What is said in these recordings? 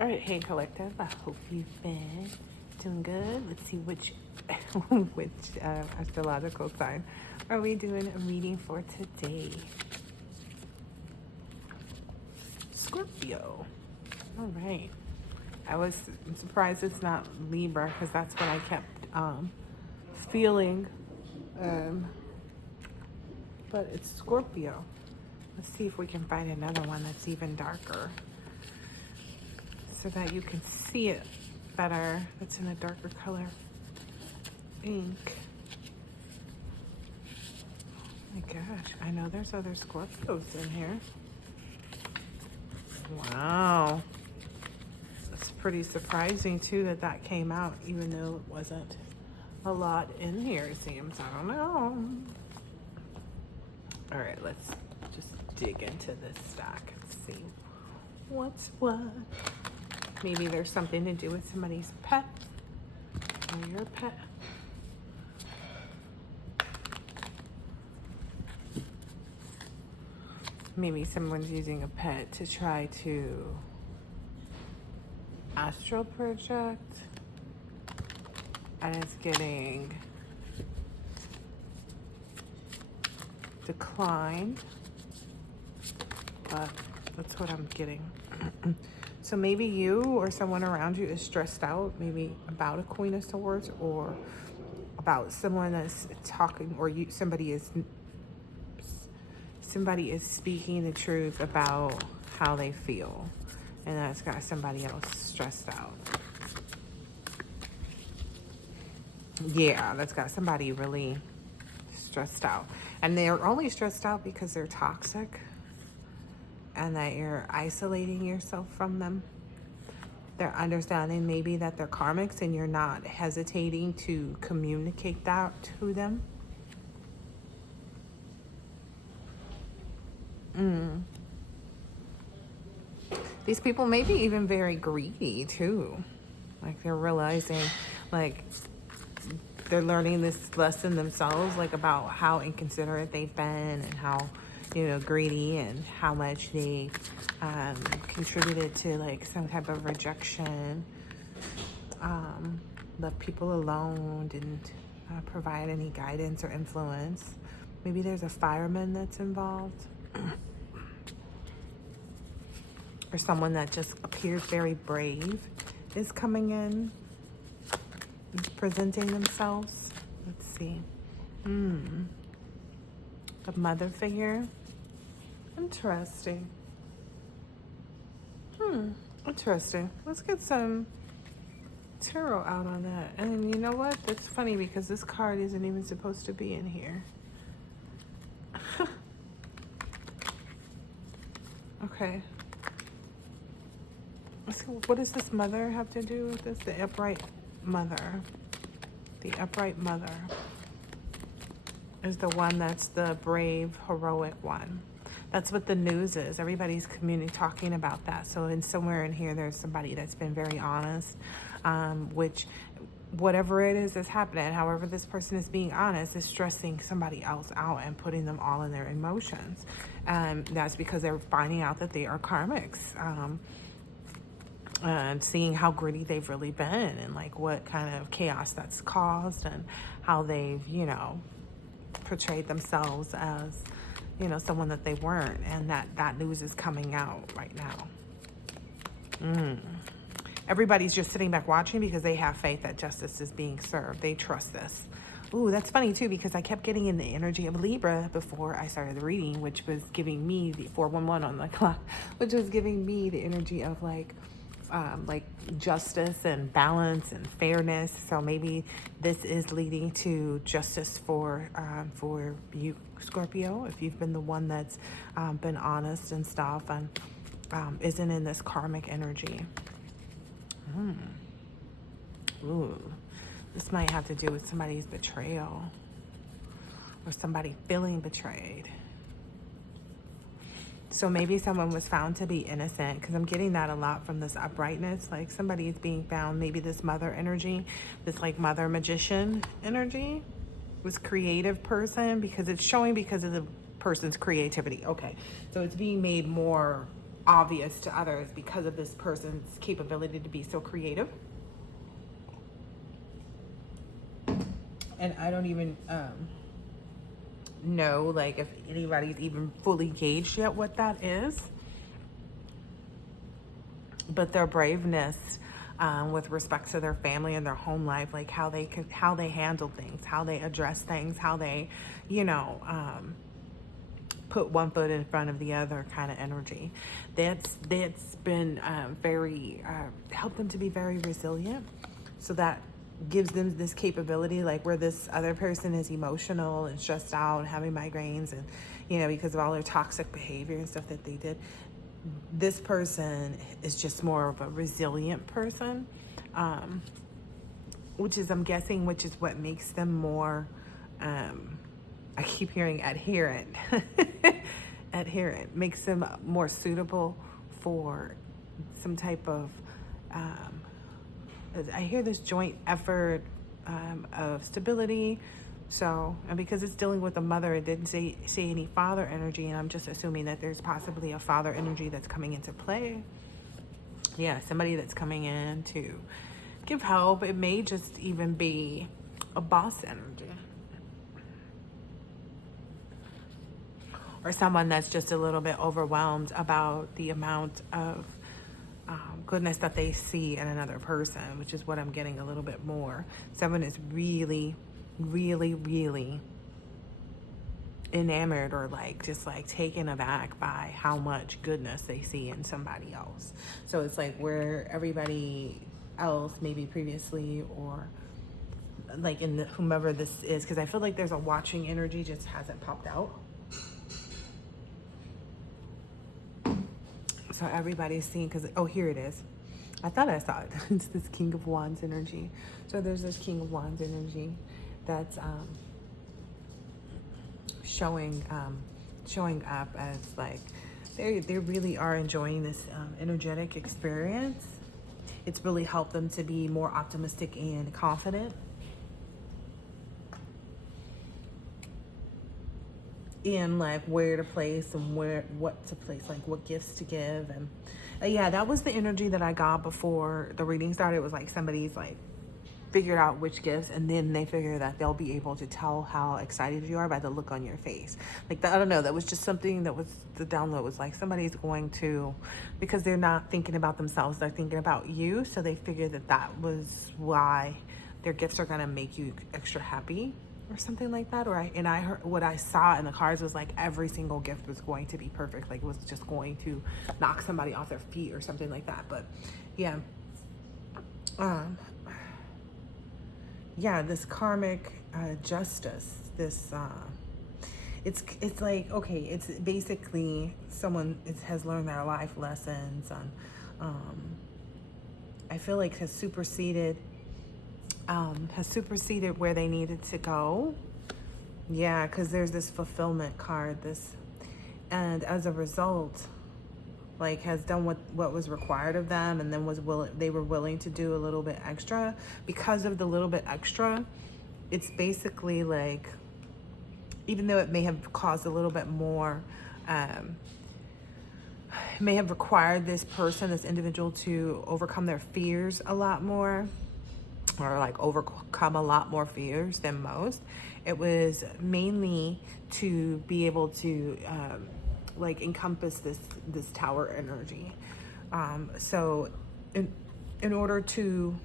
All right, hey collective. I hope you've been doing good. Let's see which which astrological sign are we doing a reading for today? Scorpio. All right. I'm surprised it's not Libra because that's what I kept feeling. Um, but it's Scorpio. Let's see if we can find another one that's even darker, so that you can see it better. It's in a darker color. Ink. Oh my gosh, I know there's other Scorpios in here. Wow. It's pretty surprising too that came out, even though it wasn't a lot in here, it seems. I don't know. All right, let's just dig into this stack and see what's what. Maybe there's something to do with somebody's pet or your pet. Maybe someone's using a pet to try to astral project and it's getting declined, but that's what I'm getting. So maybe you or someone around you is stressed out, maybe about a Queen of Swords or about someone that's talking, or somebody is speaking the truth about how they feel, and that's got somebody else stressed out. Yeah, that's got somebody really stressed out, and they're only stressed out because they're toxic and that you're isolating yourself from them. They're understanding maybe that they're karmics and you're not hesitating to communicate that to them. These people may be even very greedy too. Like they're realizing, like they're learning this lesson themselves, like about how inconsiderate they've been and how, greedy, and how much they contributed to like some type of rejection, left people alone, didn't provide any guidance or influence. Maybe there's a fireman that's involved. Or someone that just appears very brave is coming in, is presenting themselves. Let's see. The mother figure. Interesting. Interesting. Let's get some tarot out on that. And you know what? That's funny because this card isn't even supposed to be in here. Okay. So what does this mother have to do with this? The upright mother. The upright mother is the one that's the brave, heroic one. That's what the news is. Everybody's talking about that. So somewhere in here, there's somebody that's been very honest, which whatever it is that's happening, however this person is being honest, is stressing somebody else out and putting them all in their emotions. That's because they're finding out that they are karmics. And seeing how gritty they've really been and like what kind of chaos that's caused and how they've, portrayed themselves as, someone that they weren't, and that news is coming out right now. Everybody's just sitting back watching because they have faith that justice is being served. They trust this. Ooh, that's funny too, because I kept getting in the energy of Libra before I started the reading, which was giving me the 411 on the clock, which was giving me the energy of like justice and balance and fairness. So maybe this is leading to justice for you, Scorpio, if you've been the one that's been honest and stuff and isn't in this karmic energy. Ooh, this might have to do with somebody's betrayal or somebody feeling betrayed. So maybe someone was found to be innocent, because I'm getting that a lot from this uprightness. Like somebody is being found, maybe this mother energy, this like mother magician energy, this creative person, because it's showing because of the person's creativity. Okay, so it's being made more obvious to others because of this person's capability to be so creative. And I don't even know like if anybody's even fully gauged yet what that is. But their braveness with respect to their family and their home life, like how they handle things, how they address things, how they, put one foot in front of the other kind of energy. That's been very helped them to be very resilient. So that gives them this capability, like where this other person is emotional and stressed out and having migraines and, because of all their toxic behavior and stuff that they did. This person is just more of a resilient person, which is what makes them more, I keep hearing adherent. Adherent makes them more suitable for some type of, I hear this joint effort of stability. So, and because it's dealing with a mother, it didn't say any father energy, and I'm just assuming that there's possibly a father energy that's coming into play. Yeah, somebody that's coming in to give help. It may just even be a boss energy. Or someone that's just a little bit overwhelmed about the amount of goodness that they see in another person, which is what I'm getting a little bit more. Someone is really, really, really enamored or just taken aback by how much goodness they see in somebody else. So it's like where everybody else maybe previously or like in whomever this is, because I feel like there's a watching energy just hasn't popped out. So everybody's seeing, because, oh, here it is. I thought I saw it. It's this King of Wands energy. So there's this King of Wands energy that's showing up as like they really are enjoying this energetic experience. It's really helped them to be more optimistic and confident. In like where to place and what to place, like what gifts to give. And yeah, that was the energy that I got before the reading started. It was like somebody's like figured out which gifts, and then they figure that they'll be able to tell how excited you are by the look on your face. Like that, I don't know, that was just something that was the download, was like somebody's going to, because they're not thinking about themselves, they're thinking about you. So they figured that was why their gifts are going to make you extra happy or something like that. And I heard, what I saw in the cards was like every single gift was going to be perfect. Like it was just going to knock somebody off their feet or something like that. But yeah, this karmic justice, this it's like, okay, it's basically someone has learned their life lessons and I feel like has superseded where they needed to go. Yeah, because there's this fulfillment card, and as a result, like has done what was required of them, and then they were willing to do a little bit extra. Because of the little bit extra, it's basically like, even though it may have caused a little bit more, may have required this individual to overcome their fears a lot more, or like overcome a lot more fears than most. It was mainly to be able to like encompass this tower energy. So in order to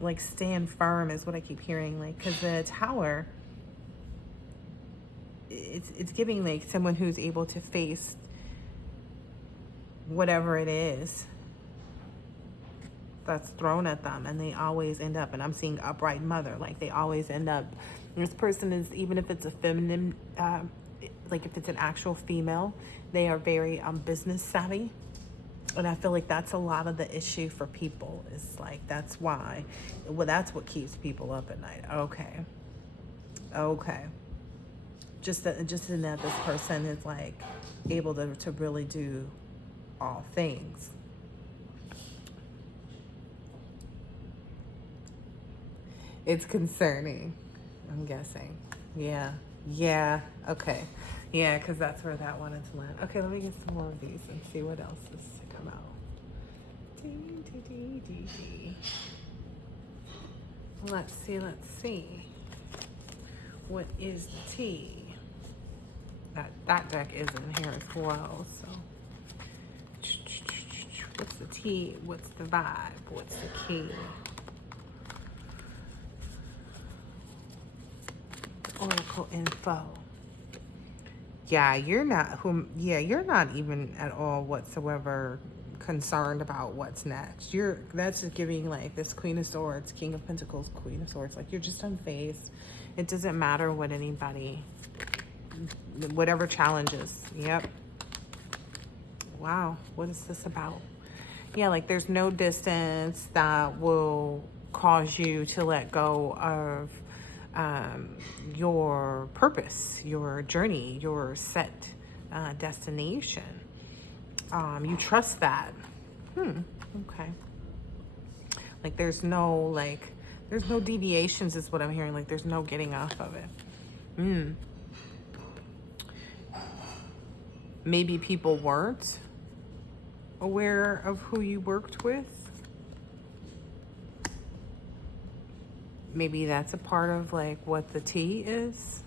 like stand firm is what I keep hearing, like, because the tower, it's giving like someone who's able to face whatever it is that's thrown at them, and they always end up, and I'm seeing upright mother, like they always end up, this person is, even if it's a feminine, like if it's an actual female, they are very business savvy. And I feel like that's a lot of the issue for people, is like, that's why, well, that's what keeps people up at night. Okay. Just in that this person is like able to really do all things. It's concerning, I'm guessing. Yeah. Okay. Yeah, because that's where that wanted to land. Okay, let me get some more of these and see what else is to come out. Dee, dee, dee, dee, dee. Let's see, let's see. What is the tea? That deck is in here as well, so. What's the tea? What's the vibe? What's the key? Oracle info. Yeah, you're not you're not even at all whatsoever concerned about what's next. That's just giving like this Queen of Swords, King of Pentacles, Queen of Swords. Like you're just unfazed. It doesn't matter what anybody, whatever challenges. Yep. Wow, what is this about? Yeah, like there's no distance that will cause you to let go of your purpose, your journey, your set destination. You trust that. Okay. Like there's no deviations is what I'm hearing. Like there's no getting off of it. Maybe people weren't aware of who you worked with. Maybe that's a part of like what the tea is.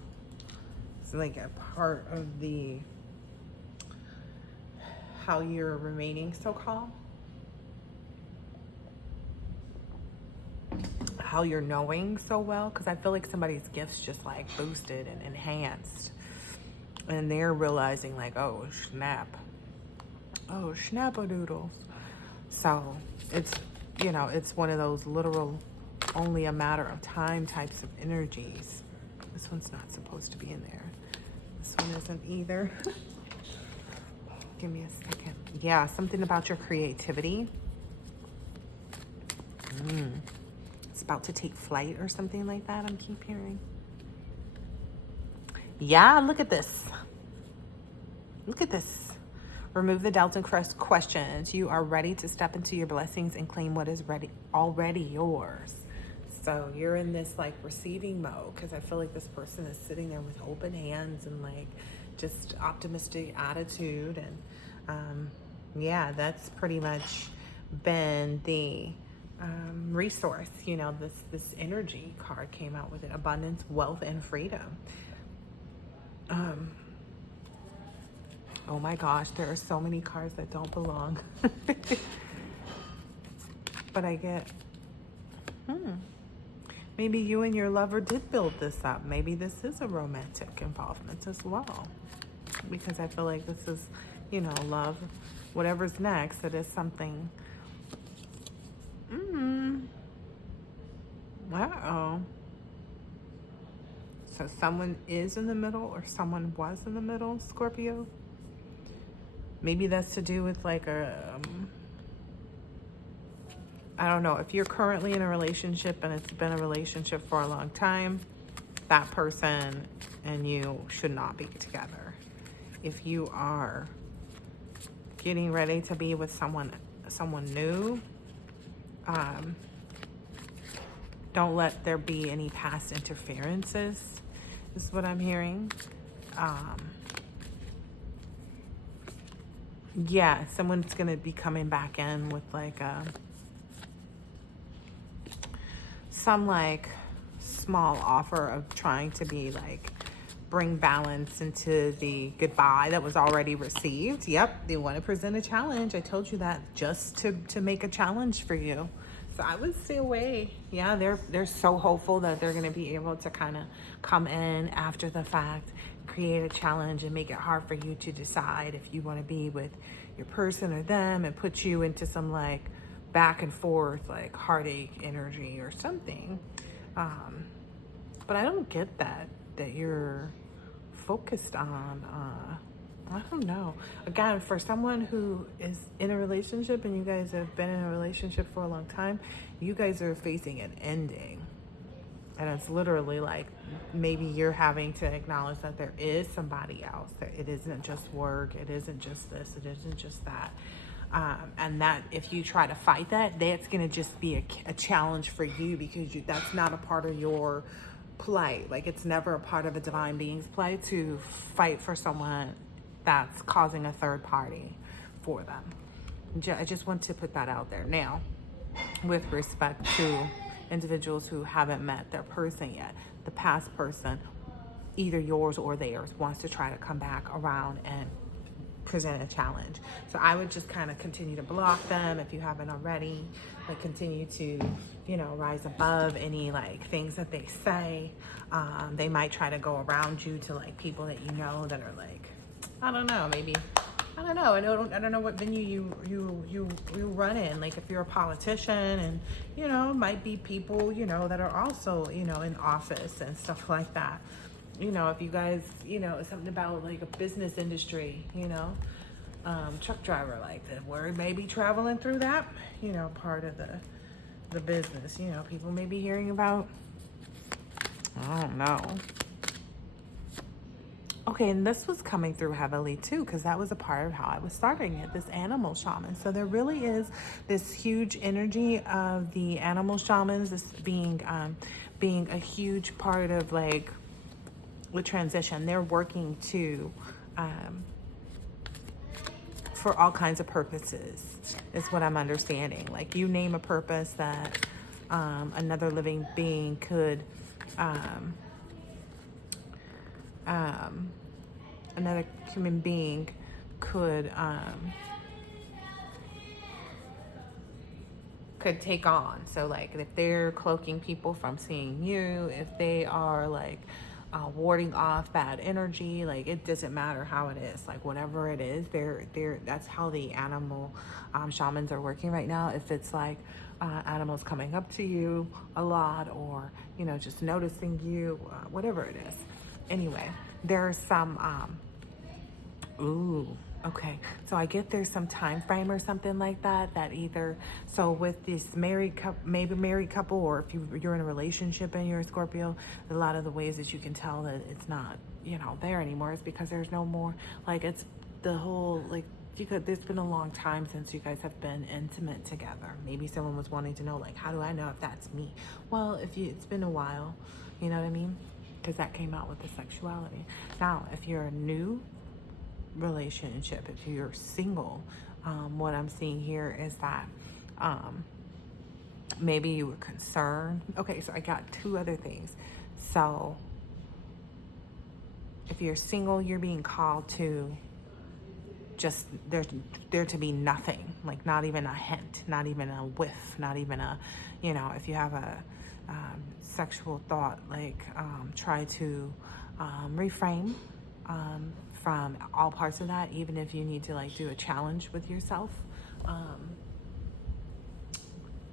It's like a part of the how you're remaining so calm. How you're knowing so well. Because I feel like somebody's gifts just like boosted and enhanced. And they're realizing like, oh snap. Oh, snap-a-doodles. So it's, it's one of those literal only a matter of time types of energies. This one's not supposed to be in there. This one isn't either. Give me a second. Yeah, something about your creativity. It's about to take flight or something like that, I'm keep hearing. Yeah, look at this. Look at this. Remove the doubts and questions. You are ready to step into your blessings and claim what is already yours. So you're in this like receiving mode because I feel like this person is sitting there with open hands and like just optimistic attitude. And yeah, that's pretty much been the resource. This energy card came out with it. Abundance, wealth, and freedom. Oh my gosh, there are so many cards that don't belong. But I get, maybe you and your lover did build this up. Maybe this is a romantic involvement as well. Because I feel like this is, love. Whatever's next, it is something. Uh-oh. So someone is in the middle or someone was in the middle, Scorpio? Maybe that's to do with like I don't know. If you're currently in a relationship and it's been a relationship for a long time, that person and you should not be together. If you are getting ready to be with someone new, don't let there be any past interferences, is what I'm hearing. Yeah, someone's going to be coming back in with like some like small offer of trying to be like bring balance into the goodbye that was already received. Yep, they want to present a challenge. I told you that, just to make a challenge for you. So I would stay away. Yeah, they're so hopeful that they're going to be able to kind of come in after the fact, create a challenge and make it hard for you to decide if you want to be with your person or them, and put you into some like back and forth like heartache energy or something. But I don't get that you're focused on I don't know. Again, for someone who is in a relationship and you guys have been in a relationship for a long time, you guys are facing an ending. And it's literally like maybe you're having to acknowledge that there is somebody else, that it isn't just work, it isn't just this, it isn't just that. And that if you try to fight that, that's going to just be a challenge for you, because that's not a part of your play. Like, it's never a part of a divine being's play to fight for someone that's causing a third party for them. I just want to put that out there. Now, with respect to individuals who haven't met their person yet, the past person, either yours or theirs, wants to try to come back around and present a challenge. So I would just kind of continue to block them if you haven't already. Like, continue to, rise above any like things that they say. They might try to go around you to like people that that are like, I don't know, maybe. I don't know. I don't know what venue you run in. Like, if you're a politician, and might be people that are also in office and stuff like that. If you guys something about like a business industry, truck driver, like the word may be traveling through that part of the business. People may be hearing about, I don't know. Okay, and this was coming through heavily too, because that was a part of how I was starting it, this animal shaman. So there really is this huge energy of the animal shamans, this being a huge part of like the transition. They're working to for all kinds of purposes, is what I'm understanding. Like, you name a purpose that another living being could another human being could take on. So like, if they're cloaking people from seeing you, if they are like warding off bad energy, like, it doesn't matter how it is, like whatever it is, that's how the animal shamans are working right now. If it's like animals coming up to you a lot, or just noticing you, whatever it is. Anyway, there's some okay, so I get there's some time frame or something like that either, so with this married couple, or if you're in a relationship and you're a Scorpio, a lot of the ways that you can tell that it's not there anymore is because there's no more, like, it's the whole, like, there's been a long time since you guys have been intimate together. Maybe someone was wanting to know, like, how do I know if that's me? Well, it's been a while, you know what I mean? Because that came out with the sexuality. Now, if you're a new relationship, if you're single, what I'm seeing here is that maybe you were concerned. Okay, so I got two other things. So if you're single, you're being called to just there to be nothing, like not even a hint, not even a whiff, not even a, if you have a sexual thought, like try to reframe from all parts of that, even if you need to like do a challenge with yourself,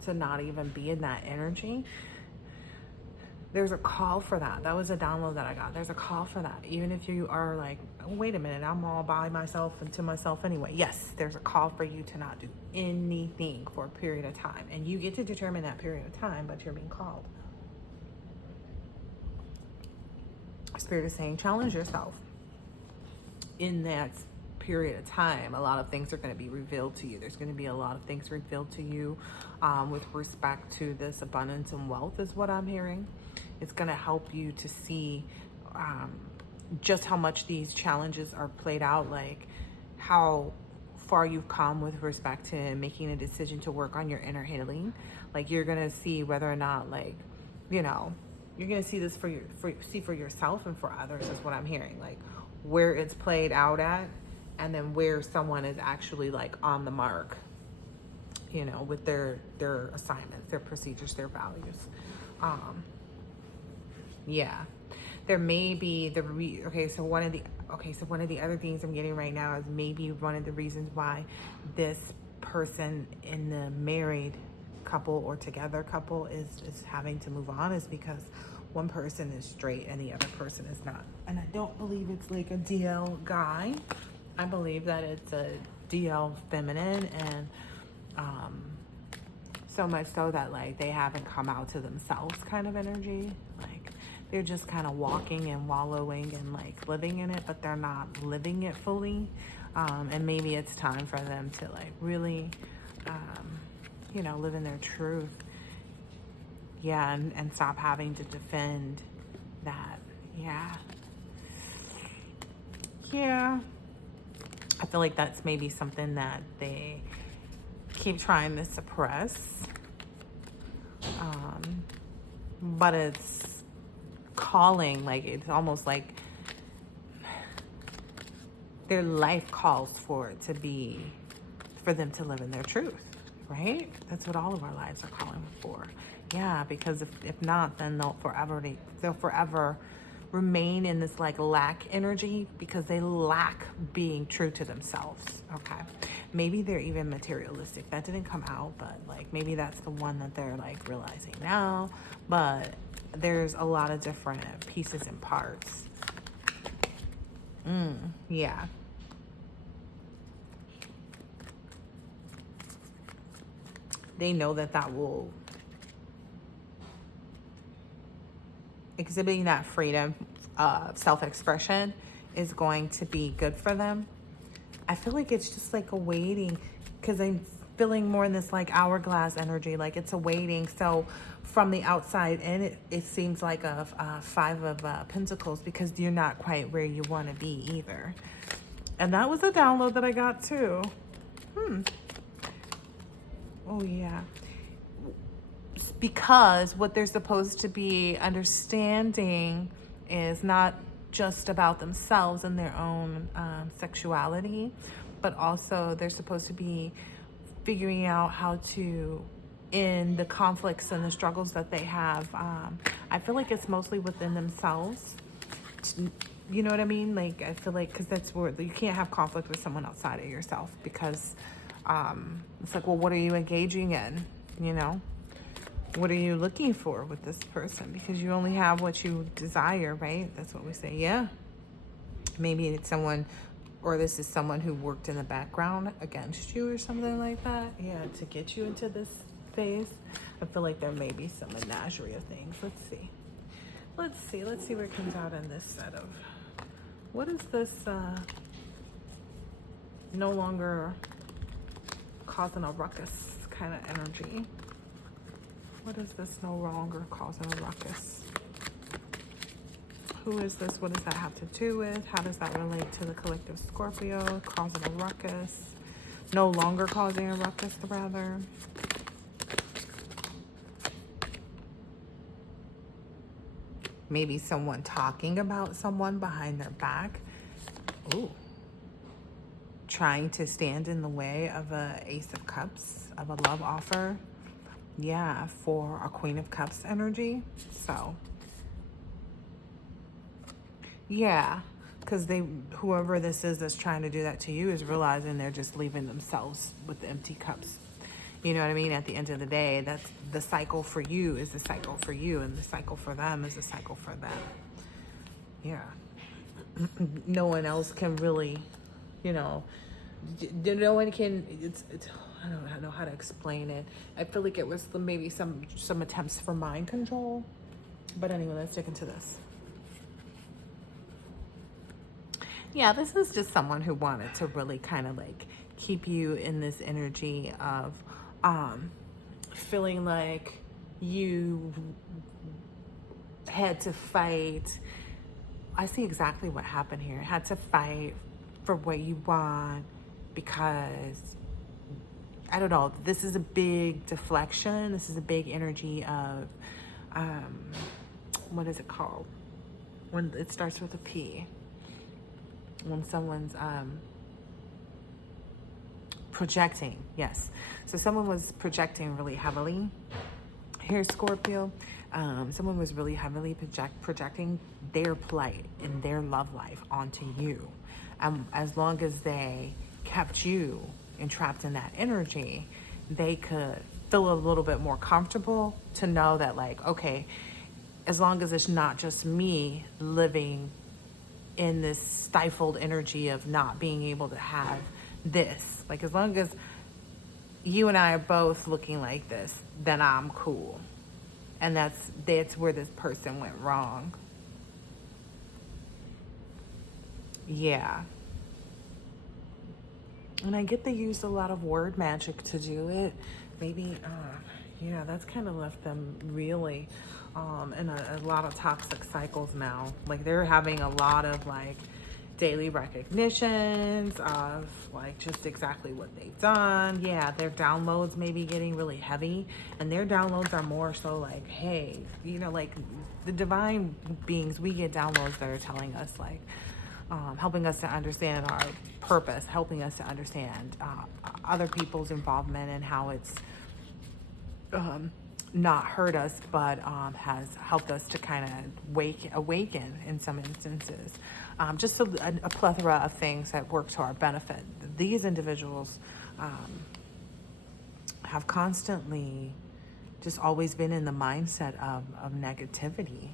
to not even be in that energy. There's a call for that. That was a download that I got. There's a call for that. Even if you are like, oh, wait a minute, I'm all by myself and to myself anyway. Yes, there's a call for you to not do anything for a period of time. And you get to determine that period of time, but you're being called. Spirit is saying, challenge yourself. In that period of time, a lot of things are going to be revealed to you. There's going to be a lot of things revealed to you with respect to this abundance and wealth, is what I'm hearing. It's going to help you to see just how much these challenges are played out, like how far you've come with respect to making a decision to work on your inner healing. Like, you're going to see whether or not, like, you're going to see this for yourself and for others, is what I'm hearing. Like, where it's played out at, and then where someone is actually like on the mark, with their assignments, their procedures, their values. Yeah, there may be so one of the other things I'm getting right now is maybe one of the reasons why this person in the married couple or together couple is having to move on, is because one person is straight and the other person is not. And I don't believe it's like a DL guy. I believe that it's a DL feminine, and so much so that like they haven't come out to themselves kind of energy. Like, they're just kind of walking and wallowing and like living in it, but they're not living it fully. And maybe it's time for them to like really, live in their truth. Yeah, and stop having to defend that. Yeah. Yeah. I feel like that's maybe something that they keep trying to suppress. But it's calling, like it's almost like their life calls for it to be, for them to live in their truth, right? That's what all of our lives are calling for. Yeah, because if not, then they'll forever remain in this like lack energy because they lack being true to themselves. Okay. Maybe they're even materialistic. That didn't come out, but like maybe that's the one that they're like realizing now. But there's a lot of different pieces and parts. Yeah. They know that that will, exhibiting that freedom of self-expression is going to be good for them. I feel like it's just like a waiting, because I'm feeling more in this like hourglass energy, like it's a waiting. So from the outside in, it seems like a five of pentacles, because you're not quite where you want to be either. And that was a download that I got too. Oh yeah. Because what they're supposed to be understanding is not just about themselves and their own sexuality, but also they're supposed to be figuring out how to end the conflicts and the struggles that they have. I feel like it's mostly within themselves. You know what I mean? Like, I feel like, because that's where you can't have conflict with someone outside of yourself, because it's like, well, what are you engaging in? You know? What are you looking for with this person? Because you only have what you desire, right? That's what we say. Yeah. Maybe it's someone, or this is someone who worked in the background against you or something like that. Yeah, to get you into this phase. I feel like there may be some menagerie of things. Let's see. Let's see what comes out in this set of, what is this no longer causing a ruckus kind of energy? What is this no longer causing a ruckus? Who is this? What does that have to do with? How does that relate to the collective Scorpio? Causing a ruckus. No longer causing a ruckus, rather. Maybe someone talking about someone behind their back. Ooh. Trying to stand in the way of a Ace of Cups, of a love offer. Yeah, for a Queen of Cups energy. So, yeah, because whoever this is that's trying to do that to you is realizing they're just leaving themselves with the empty cups. You know what I mean? At the end of the day, that's the cycle for you is the cycle for you, and the cycle for them is the cycle for them. Yeah. No one else can really, you know, no one can, it's I don't know how to explain it. I feel like it was maybe some attempts for mind control. But anyway, let's dig into this. Yeah, this is just someone who wanted to really kind of like keep you in this energy of feeling like you had to fight. I see exactly what happened here. Had to fight for what you want because, I don't know, this is a big deflection. This is a big energy of, what is it called? When it starts with a P. When someone's projecting, yes. So someone was projecting really heavily. Here's Scorpio. Someone was really heavily projecting their plight and their love life onto you. As long as they kept you entrapped in that energy, they could feel a little bit more comfortable to know that, like, okay, as long as it's not just me living in this stifled energy of not being able to have this, like, as long as you and I are both looking like this, then I'm cool. And that's where this person went wrong. Yeah. And I get they used a lot of word magic to do it. Maybe, Yeah, that's kind of left them really in a lot of toxic cycles now. Like they're having a lot of like daily recognitions of like just exactly what they've done. Yeah, their downloads may be getting really heavy, and their downloads are more so like, hey, you know, like the divine beings, we get downloads that are telling us like, helping us to understand our purpose, helping us to understand other people's involvement and how it's not hurt us, but has helped us to kind of awaken in some instances. Just a plethora of things that work to our benefit. These individuals have constantly just always been in the mindset of negativity.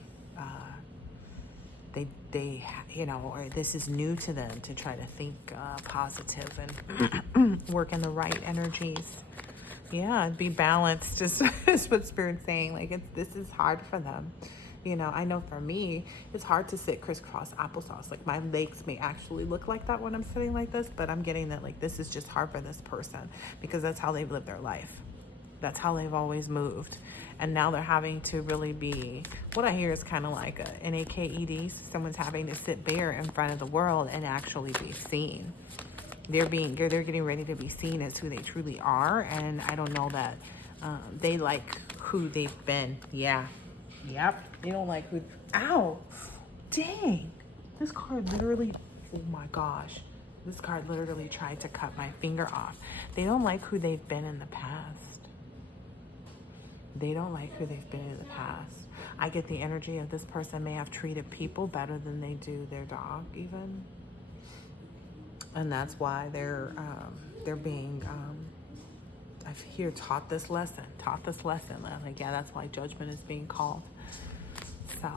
They, you know, or this is new to them to try to think positive and work in the right energies. Yeah, be balanced is what Spirit's saying. Like this is hard for them. You know, I know for me, it's hard to sit crisscross applesauce. Like my legs may actually look like that when I'm sitting like this, but I'm getting that like this is just hard for this person because that's how they've lived their life. That's how they've always moved. And now they're having to really be, what I hear is kind of like a NAKED. Someone's having to sit bare in front of the world and actually be seen. They're getting ready to be seen as who they truly are. And I don't know that they like who they've been. Yeah. Yep. They don't like who, ow, dang. This card literally, oh my gosh. This card literally tried to cut my finger off. They don't like who they've been in the past. They don't like who they've been in the past. I get the energy of this person may have treated people better than they do their dog even. And that's why they're being, I hear taught this lesson. Like, yeah, that's why judgment is being called. So.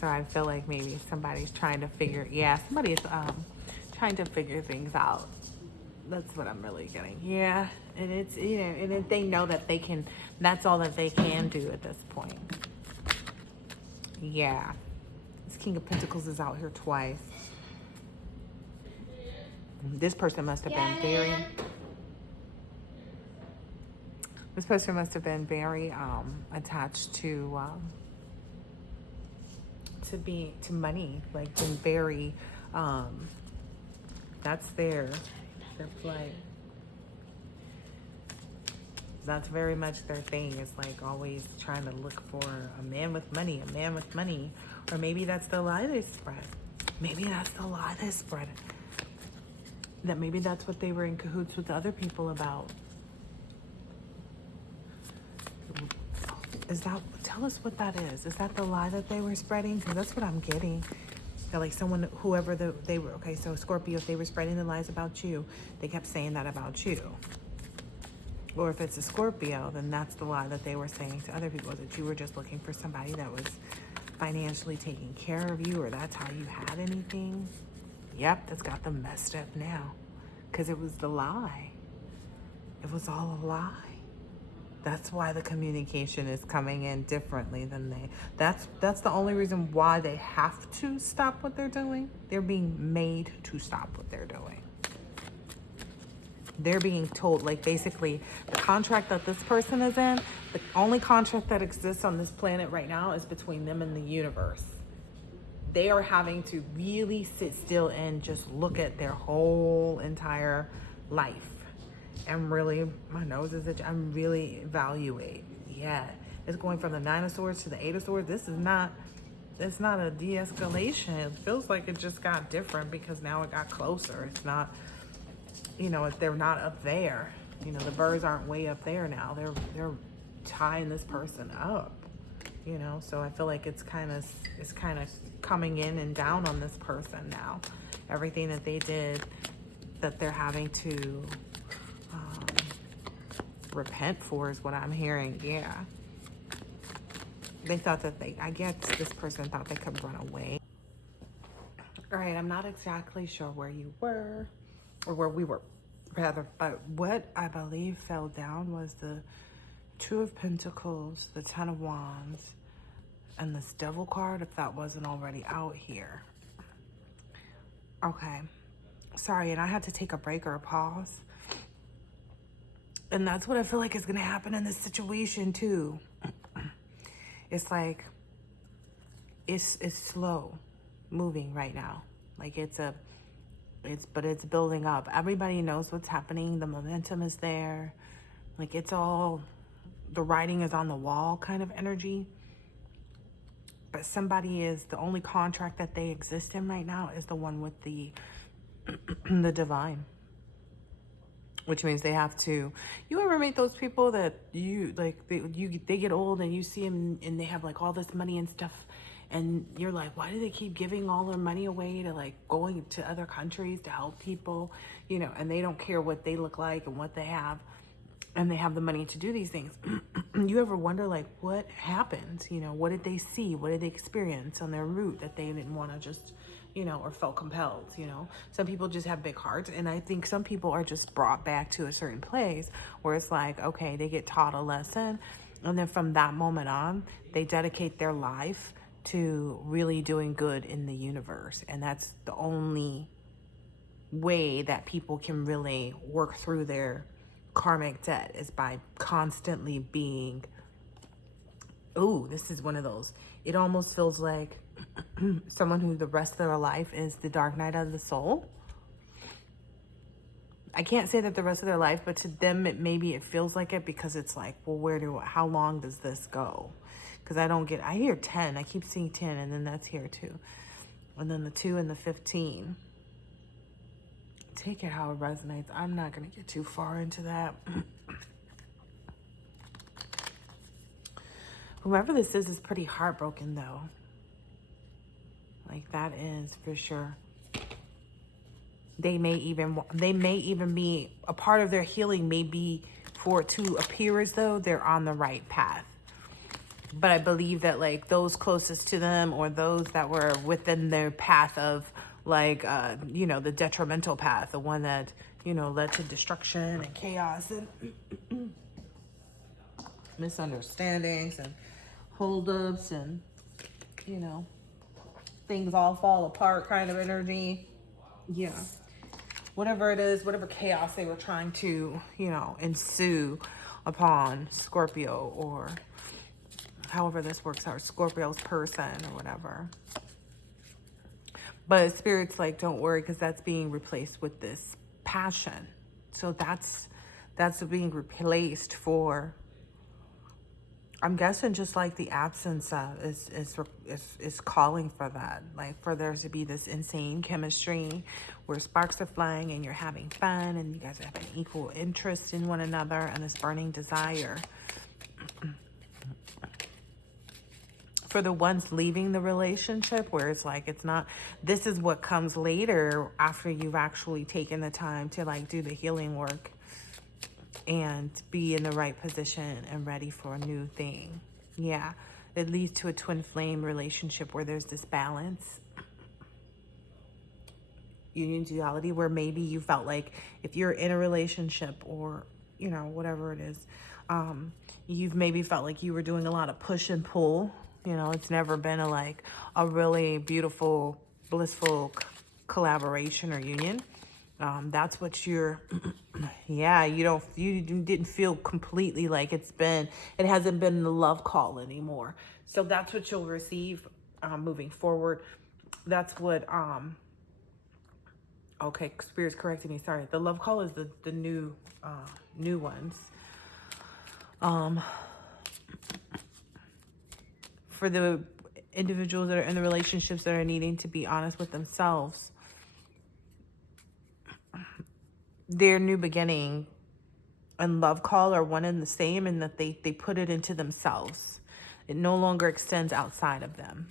So I feel like maybe somebody's trying to figure, somebody's trying to figure things out. That's what I'm really getting. Yeah, and it's, you know, and they know that they can, that's all that they can do at this point. Yeah. This King of Pentacles is out here twice. This person must have been very, attached to money, like been very, that's their flight. That's very much their thing. It's like always trying to look for a man with money. Or maybe that's the lie they spread. That maybe that's what they were in cahoots with other people about. Tell us what that is. Is that the lie that they were spreading? Because that's what I'm getting. That like someone, whoever they were, okay, so Scorpio, if they were spreading the lies about you, they kept saying that about you. Or if it's a Scorpio, then that's the lie that they were saying to other people, that you were just looking for somebody that was financially taking care of you, or that's how you had anything. Yep, that's got them messed up now. Because it was the lie. It was all a lie. That's why the communication is coming in differently than that's the only reason why they have to stop what they're doing. They're being made to stop what they're doing. They're being told, like, basically the contract that this person is in, the only contract that exists on this planet right now is between them and the universe. They are having to really sit still and just look at their whole entire life. And really, my nose is itching. I'm really evaluate. Yeah, it's going from the 9 of Swords to the 8 of Swords. It's not a de-escalation. It feels like it just got different because now it got closer. It's not, you know, they're not up there. You know, the birds aren't way up there now. They're tying this person up. You know, so I feel like it's kind of coming in and down on this person now. Everything that they did, that they're having to repent for is what I'm hearing. Yeah. They thought that I guess this person thought they could run away. All right, I'm not exactly sure where you were, or where we were, rather, but what I believe fell down was the 2 of Pentacles, the 10 of Wands, and this Devil card, if that wasn't already out here. Okay. Sorry, and I had to take a break or a pause. And that's what I feel like is going to happen in this situation too. It's like, it's slow moving right now. Like but it's building up. Everybody knows what's happening. The momentum is there. Like it's all, the writing is on the wall kind of energy. But somebody is, the only contract that they exist in right now is the one with the the divine. Which means they have to, you ever meet those people that you like, they get old and you see them and they have like all this money and stuff, and you're like, why do they keep giving all their money away to like going to other countries to help people, you know, and they don't care what they look like and what they have, and they have the money to do these things. You ever wonder like what happened? You know, what did they see? What did they experience on their route that they didn't want to just, you know, or felt compelled, you know? Some people just have big hearts, and I think some people are just brought back to a certain place where it's like, okay, they get taught a lesson, and then from that moment on, they dedicate their life to really doing good in the universe. And that's the only way that people can really work through their karmic debt, is by constantly being, ooh, this is one of those, it almost feels like someone who the rest of their life is the dark night of the soul. I can't say that the rest of their life, but to them maybe it feels like it, because it's like, well, how long does this go? Because I hear 10, I keep seeing 10, and then that's here too, and then the 2 and the 15. Take it how it resonates. I'm not going to get too far into that. Whoever this is pretty heartbroken though. Like that is for sure. They may even be, a part of their healing may be for it to appear as though they're on the right path. But I believe that like those closest to them, or those that were within their path of like, you know, the detrimental path, the one that, you know, led to destruction and chaos and misunderstandings and holdups and, you know, things all fall apart kind of energy. Yeah. Whatever it is, whatever chaos they were trying to, you know, ensue upon Scorpio, or however this works out, Scorpio's person or whatever. But Spirit's like, don't worry, because that's being replaced with this passion. So that's being replaced for, I'm guessing, just like the absence of is calling for that, like for there to be this insane chemistry where sparks are flying and you're having fun and you guys have an equal interest in one another, and this burning desire. For the ones leaving the relationship, where it's like, it's not, this is what comes later after you've actually taken the time to like do the healing work and be in the right position and ready for a new thing. Yeah, it leads to a twin flame relationship where there's this balance, union duality, where maybe you felt like if you're in a relationship, or, you know, whatever it is, you've maybe felt like you were doing a lot of push and pull. You know, it's never been a really beautiful, blissful collaboration or union. That's what you're, yeah, you didn't feel completely like it hasn't been the love call anymore. So that's what you'll receive moving forward. That's what, okay, Spirit's correcting me, sorry. The love call is the new ones. For the individuals that are in the relationships that are needing to be honest with themselves, their new beginning and love call are one and the same, in that they put it into themselves. It no longer extends outside of them.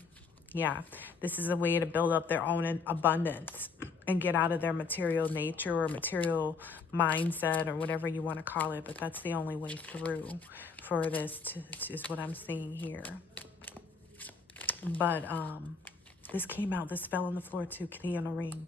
Yeah, this is a way to build up their own abundance and get out of their material nature or material mindset or whatever you want to call it. But that's the only way through for this is what I'm seeing here. But this came out, this fell on the floor too, Key on a ring.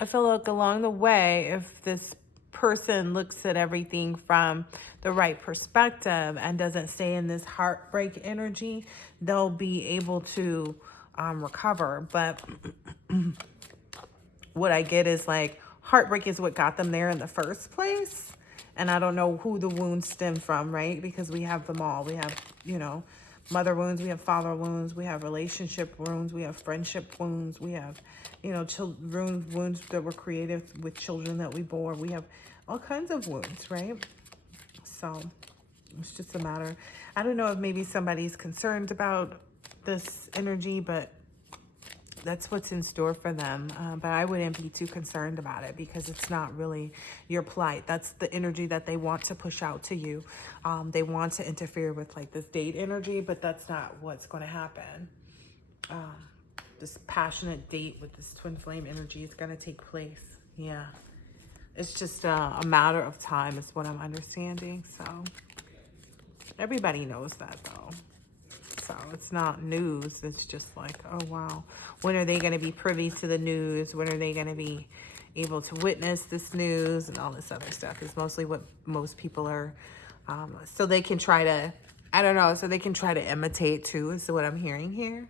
I feel like along the way, if this person looks at everything from the right perspective and doesn't stay in this heartbreak energy, they'll be able to recover. But what I get is like heartbreak is what got them there in the first place. And I don't know who the wounds stem from, right? Because we have them all. We have, you know, mother wounds, we have father wounds, we have relationship wounds, we have friendship wounds, we have, you know, wounds that were created with children that we bore. We have all kinds of wounds, right? So it's just a matter. I don't know if maybe somebody's concerned about this energy, but that's what's in store for them. But I wouldn't be too concerned about it because it's not really your plight. That's the energy that they want to push out to you. They want to interfere with like this date energy, but that's not what's going to happen. This passionate date with this twin flame energy is going to take place. Yeah. It's just a matter of time is what I'm understanding. So everybody knows that though. So it's not news. It's just like, oh, wow. When are they going to be privy to the news? When are they going to be able to witness this news and all this other stuff is mostly what most people are. So they can try to, I don't know, so they can try to imitate too is what I'm hearing here.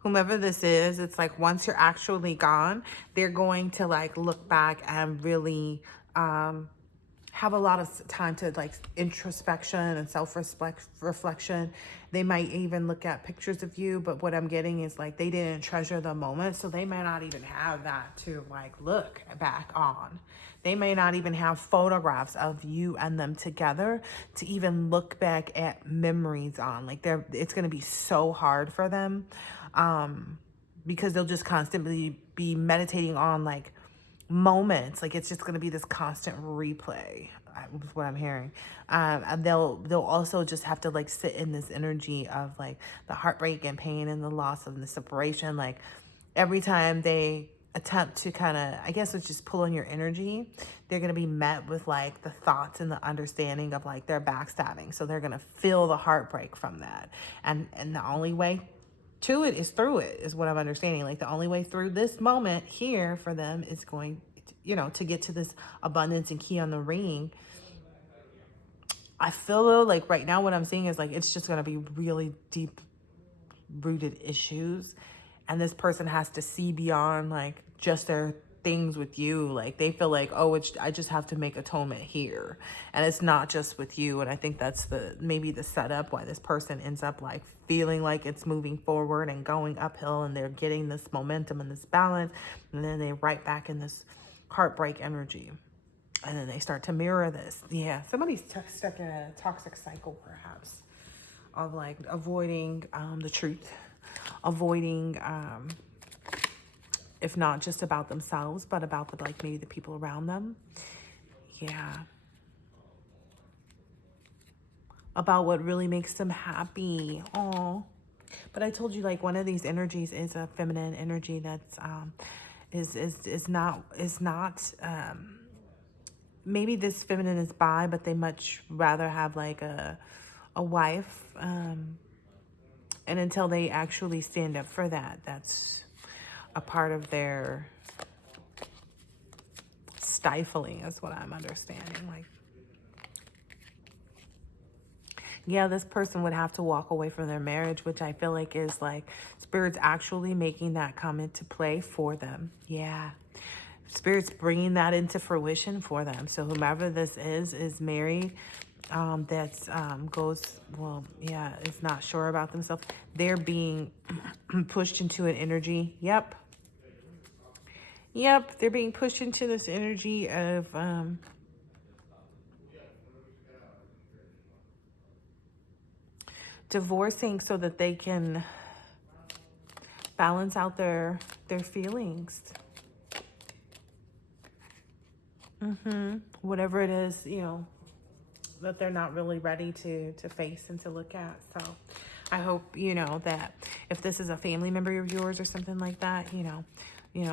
Whomever this is, it's like once you're actually gone, they're going to like look back and really have a lot of time to like introspection and self-reflection. They might even look at pictures of you, but what I'm getting is like they didn't treasure the moment, so they may not even have that to like look back on. They may not even have photographs of you and them together to even look back at memories on. Like it's going to be so hard for them because they'll just constantly be meditating on like moments. Like it's just going to be this constant replay is what I'm hearing. And they'll also just have to like sit in this energy of like the heartbreak and pain and the loss of the separation. Like every time they attempt to kind of, I guess it's just pull on your energy, they're going to be met with like the thoughts and the understanding of like they're backstabbing. So they're going to feel the heartbreak from that. And the only way to it is through it, is what I'm understanding. Like the only way through this moment here for them is going, you know, to get to this abundance and key on the ring. I feel though, like right now what I'm seeing is like, it's just going to be really deep rooted issues. And this person has to see beyond like just their things with you. Like they feel like, oh, I just have to make atonement here, and it's not just with you. And I think that's maybe the setup why this person ends up like feeling like it's moving forward and going uphill, and they're getting this momentum and this balance, and then they right back in this heartbreak energy, and then they start to mirror this. Yeah, somebody's stuck in a toxic cycle perhaps of like avoiding the truth, avoiding if not just about themselves, but about the like maybe the people around them. Yeah. About what really makes them happy. Oh. But I told you like one of these energies is a feminine energy that's is not maybe this feminine is bi, but they much rather have like a wife. And until they actually stand up for that, that's a part of their stifling is what I'm understanding. Like, yeah, this person would have to walk away from their marriage, which I feel like is like Spirit's actually making that come into play for them. Yeah. Spirit's bringing that into fruition for them. So whomever this is married, that's goes, well, yeah, is not sure about themselves. They're being pushed into an energy. Yep. They're being pushed into this energy of divorcing so that they can balance out their feelings. Whatever it is, you know, that they're not really ready to face and to look at. So I hope, you know, that if this is a family member of yours or something like that, you know,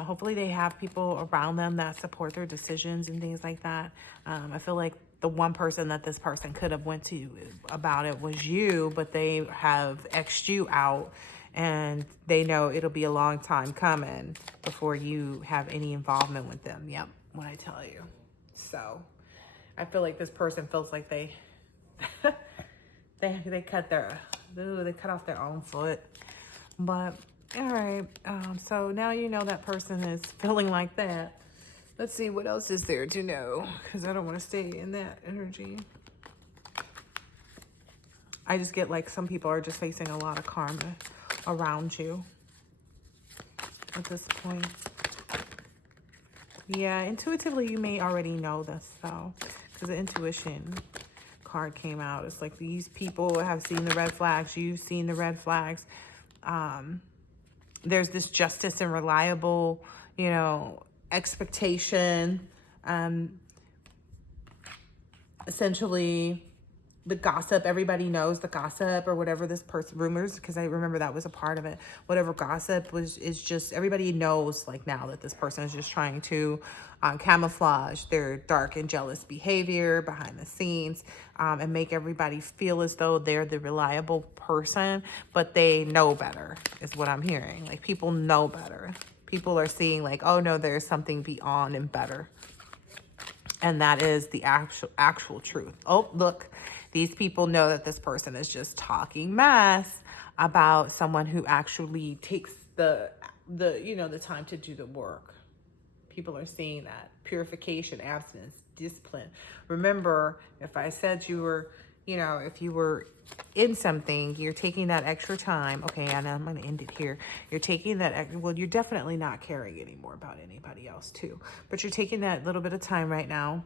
hopefully they have people around them that support their decisions and things like that. I feel like the one person that this person could have went to about it was you, but they have X'd you out, and they know it'll be a long time coming before you have any involvement with them. Yep, what I tell you. So I feel like this person feels like they they cut off their own foot. But all right, so now you know that person is feeling like that. Let's see what else is there to know, because I don't want to stay in that energy. I just get like some people are just facing a lot of karma around you at this point. Yeah, intuitively, you may already know this, though, because the intuition card came out. It's like these people have seen the red flags. You've seen the red flags. There's this justice and reliable, expectation. Essentially, the gossip, everybody knows the gossip or whatever this person, rumors, because I remember that was a part of it. Whatever gossip is just, everybody knows like now that this person is just trying to camouflage their dark and jealous behavior behind the scenes, and make everybody feel as though they're the reliable person, but they know better is what I'm hearing. Like people know better. People are seeing like, oh no, there's something beyond and better. And that is the actual truth. Oh, look, these people know that this person is just talking mess about someone who actually takes the time to do the work. People are seeing that. Purification, abstinence, discipline. Remember, if I said you were, if you were in something, you're taking that extra time. Okay, and I'm going to end it here. You're taking that, well, you're definitely not caring anymore about anybody else too. But you're taking that little bit of time right now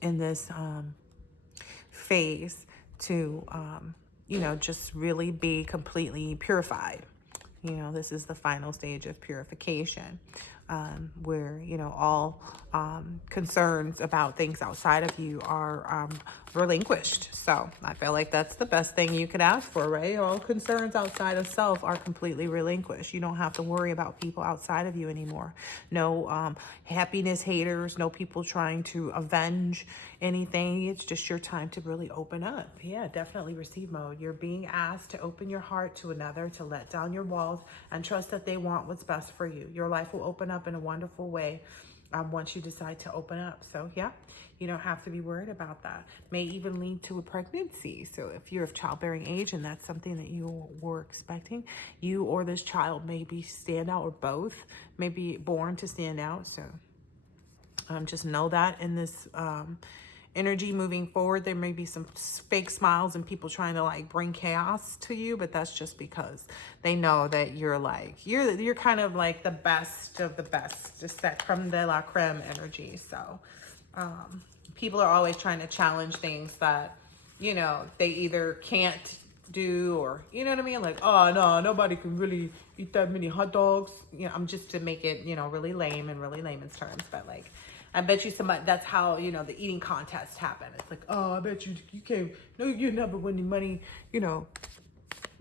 in this phase to, just really be completely purified. This is the final stage of purification, where, all concerns about things outside of you are relinquished. So I feel like that's the best thing you could ask for, right? All concerns outside of self are completely relinquished. You don't have to worry about people outside of you anymore. No happiness haters, no people trying to avenge anything. It's just your time to really open up. Yeah, definitely receive mode. You're being asked to open your heart to another, to let down your walls and trust that they want what's best for you. Your life will open up in a wonderful way once you decide to open up. So yeah, you don't have to be worried about that. May even lead to a pregnancy. So if you're of childbearing age and that's something that you were expecting, you or this child may be stand out, or both may be born to stand out. So just know that in this energy moving forward, there may be some fake smiles and people trying to like bring chaos to you, but that's just because they know that you're kind of like the best of the best, just that creme de la creme energy. So people are always trying to challenge things that they either can't do, or what I mean, like, oh no, nobody can really eat that many hot dogs. I'm just to make it really lame in really layman's terms, but like, I bet you somebody, that's how, the eating contest happened. It's like, oh, I bet you can't, no, you never win any money,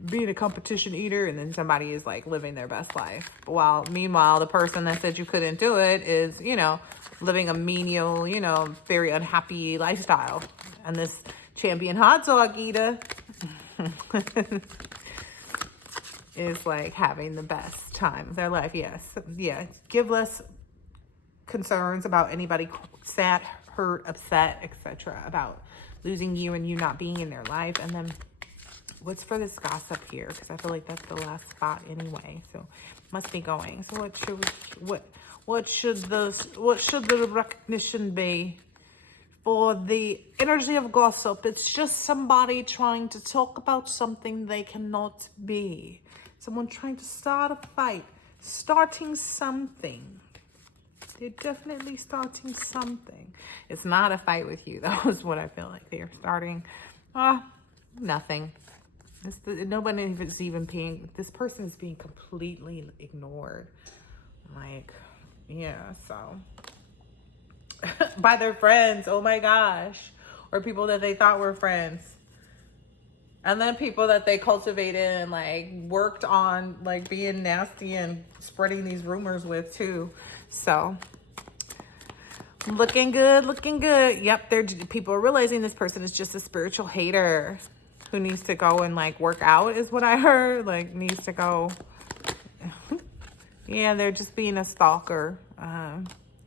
being a competition eater. And then somebody is like living their best life. While meanwhile, the person that said you couldn't do it is, living a menial, very unhappy lifestyle. And this champion hot dog eater is like having the best time of their life. Yes. Yeah. Give less concerns about anybody sad, hurt, upset, etc. about losing you and you not being in their life. And then what's for this gossip here? Because I feel like that's the last spot anyway. So must be going. So what should the recognition be for the energy of gossip? It's just somebody trying to talk about something they cannot be. Someone trying to start a fight, starting something. They're definitely starting something. It's not a fight with you. That was what I feel like. They're starting nothing. Nobody is even paying. This person is being completely ignored. Like, yeah, so. By their friends. Oh my gosh. Or people that they thought were friends. And then people that they cultivated and like worked on like being nasty and spreading these rumors with too. So looking good, looking good. Yep, people are realizing this person is just a spiritual hater who needs to go and like work out is what I heard. Like needs to go. Yeah, they're just being a stalker.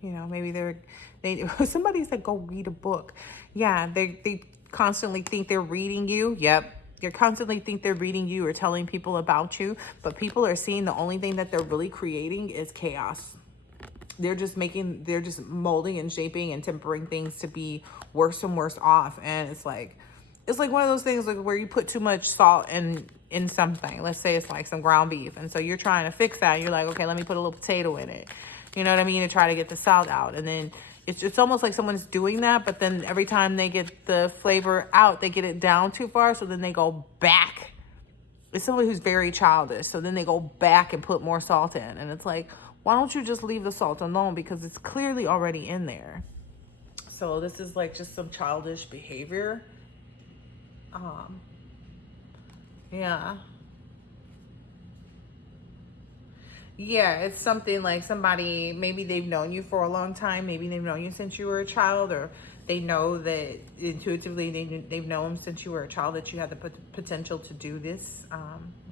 Maybe somebody said go read a book. Yeah, they constantly think they're reading you. Yep. You constantly think they're reading you or telling people about you, but people are seeing the only thing that they're really creating is chaos. They're just molding and shaping and tempering things to be worse and worse off. And it's like one of those things like where you put too much salt in something. Let's say it's like some ground beef. And so you're trying to fix that. You're like, okay, let me put a little potato in it. You know what I mean? To try to get the salt out. And then it's almost like someone's doing that, but then every time they get the flavor out, they get it down too far. So then they go back. It's somebody who's very childish. So then they go back and put more salt in. And it's like, why don't you just leave the salt alone? Because it's clearly already in there. So this is like just some childish behavior. Yeah. Yeah, it's something like somebody, maybe they've known you for a long time. Maybe they've known you since you were a child, or they know that intuitively they've known since you were a child that you have the potential to do this,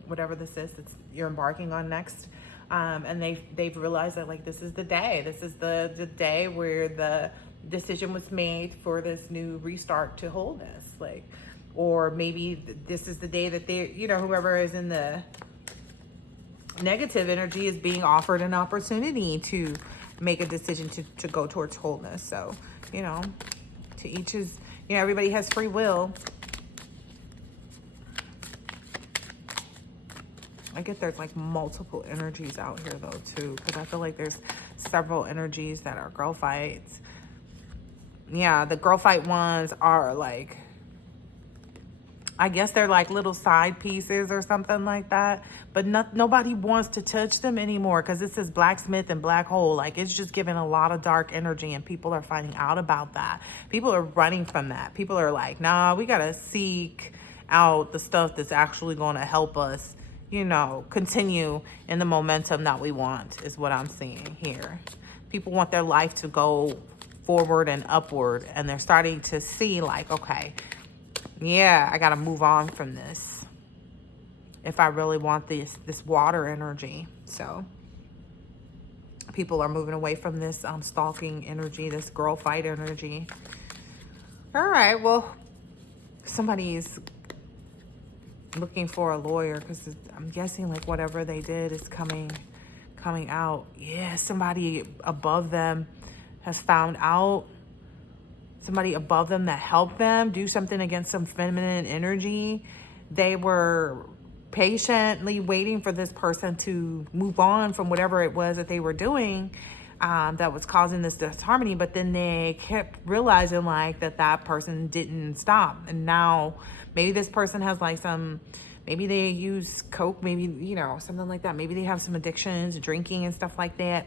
whatever this is that you're embarking on next. And they've realized that like this is the day. This is the day where the decision was made for this new restart to wholeness. Like, or maybe this is the day that they, whoever is in the negative energy is being offered an opportunity to make a decision to go towards wholeness. So, to each his, everybody has free will. I get there's like multiple energies out here though too, because I feel like there's several energies that are girl fights. Yeah, the girl fight ones are like, I guess they're like little side pieces or something like that. But nobody wants to touch them anymore because it says blacksmith and black hole. Like it's just giving a lot of dark energy, and people are finding out about that. People are running from that. People are like, nah, we got to seek out the stuff that's actually going to help us, continue in the momentum that we want, is what I'm seeing here. People want their life to go forward and upward, and they're starting to see like, okay, yeah, I got to move on from this if I really want this water energy. So people are moving away from this stalking energy, this girl fight energy. All right, well, somebody's looking for a lawyer because I'm guessing like whatever they did is coming out. Yeah, somebody above them has found out. Somebody above them that helped them do something against some feminine energy. They were patiently waiting for this person to move on from whatever it was that they were doing that was causing this disharmony. But then they kept realizing like that person didn't stop. And now maybe this person has like maybe they use coke, maybe, something like that. Maybe they have some addictions, drinking and stuff like that.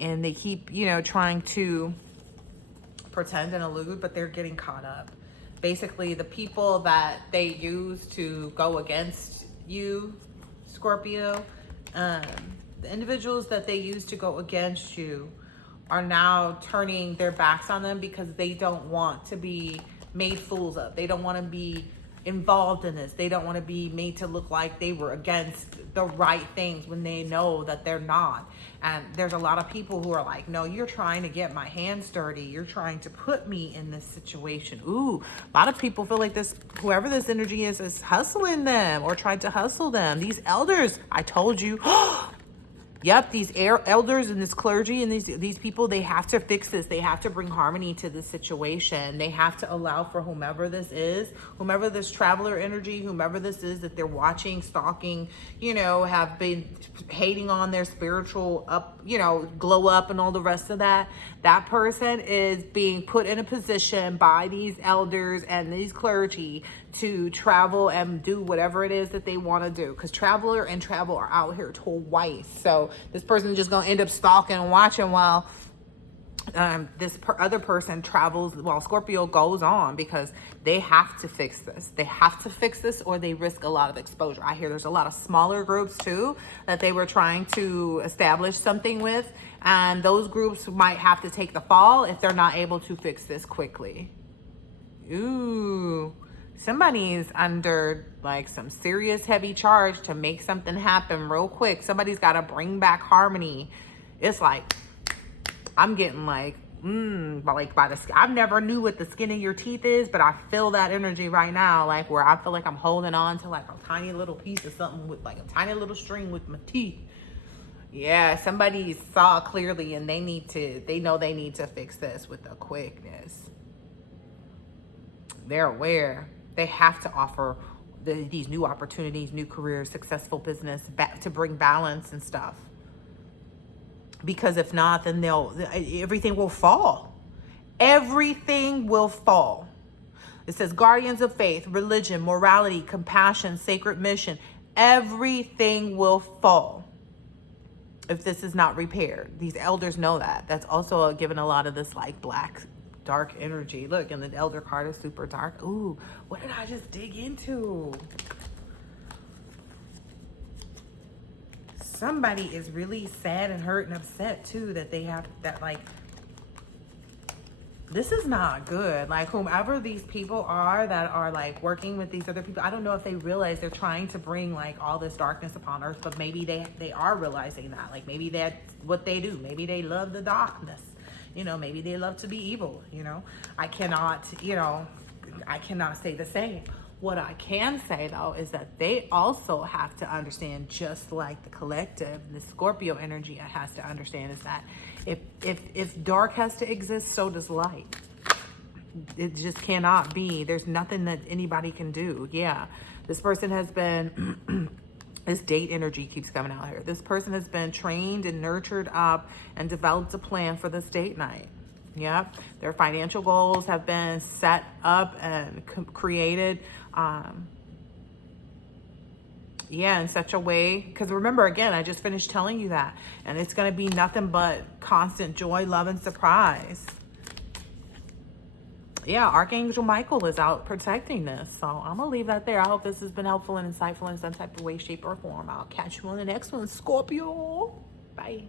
And they keep, trying to pretend and elude, but they're getting caught up. Basically, the people that they use to go against you, Scorpio, the individuals that they use to go against you are now turning their backs on them because they don't want to be made fools of. They don't want to be involved in this. They don't want to be made to look like they were against the right things when they know that they're not. And there's a lot of people who are like, no, you're trying to get my hands dirty. You're trying to put me in this situation. Ooh, a lot of people feel like whoever this energy is hustling them or trying to hustle them. These elders, I told you. Yep, these elders and this clergy and these people, they have to fix this. They have to bring harmony to the situation. They have to allow for whomever this is, whomever this traveler energy, whomever this is that they're watching, stalking, have been hating on their spiritual glow up and all the rest of that. That person is being put in a position by these elders and these clergy to travel and do whatever it is that they want to do. Because traveler and travel are out here twice. So this person is just going to end up stalking and watching while other person travels, while Scorpio goes on, because they have to fix this. They have to fix this or they risk a lot of exposure. I hear there's a lot of smaller groups too that they were trying to establish something with. And those groups might have to take the fall if they're not able to fix this quickly. Ooh. Somebody's under like some serious heavy charge to make something happen real quick. Somebody's got to bring back harmony. It's like, I'm getting like But like by the skin. I've never knew what the skin of your teeth is, but I feel that energy right now, like where I feel like I'm holding on to like a tiny little piece of something with like a tiny little string with my teeth. Yeah, somebody saw clearly and they know they need to fix this with the quickness. They're aware. They have to offer these new opportunities, new careers, successful business to bring balance and stuff. Because if not, then everything will fall. Everything will fall. It says guardians of faith, religion, morality, compassion, sacred mission. Everything will fall if this is not repaired. These elders know that. That's also given a lot of this like black, dark energy. Look, and the elder card is super dark. Ooh, what did I just dig into? Somebody is really sad and hurt and upset too that they have that, like, this is not good. Like, whomever these people are that are like working with these other people, I don't know if they realize they're trying to bring like all this darkness upon earth, but maybe they are realizing that. Like, maybe that's what they do. Maybe they love the darkness. You know, maybe they love to be evil, you know. I cannot say the same. What I can say, though, is that they also have to understand, just like the collective, the Scorpio energy has to understand, is that if dark has to exist, so does light. It just cannot be. There's nothing that anybody can do. Yeah, this person has been... This date energy keeps coming out here. This person has been trained and nurtured up and developed a plan for this date night. Yep. Their financial goals have been set up and created. In such a way. Because remember, again, I just finished telling you that. And it's going to be nothing but constant joy, love, and surprise. Yeah, Archangel Michael is out protecting this. So I'm going to leave that there. I hope this has been helpful and insightful in some type of way, shape, or form. I'll catch you on the next one, Scorpio. Bye.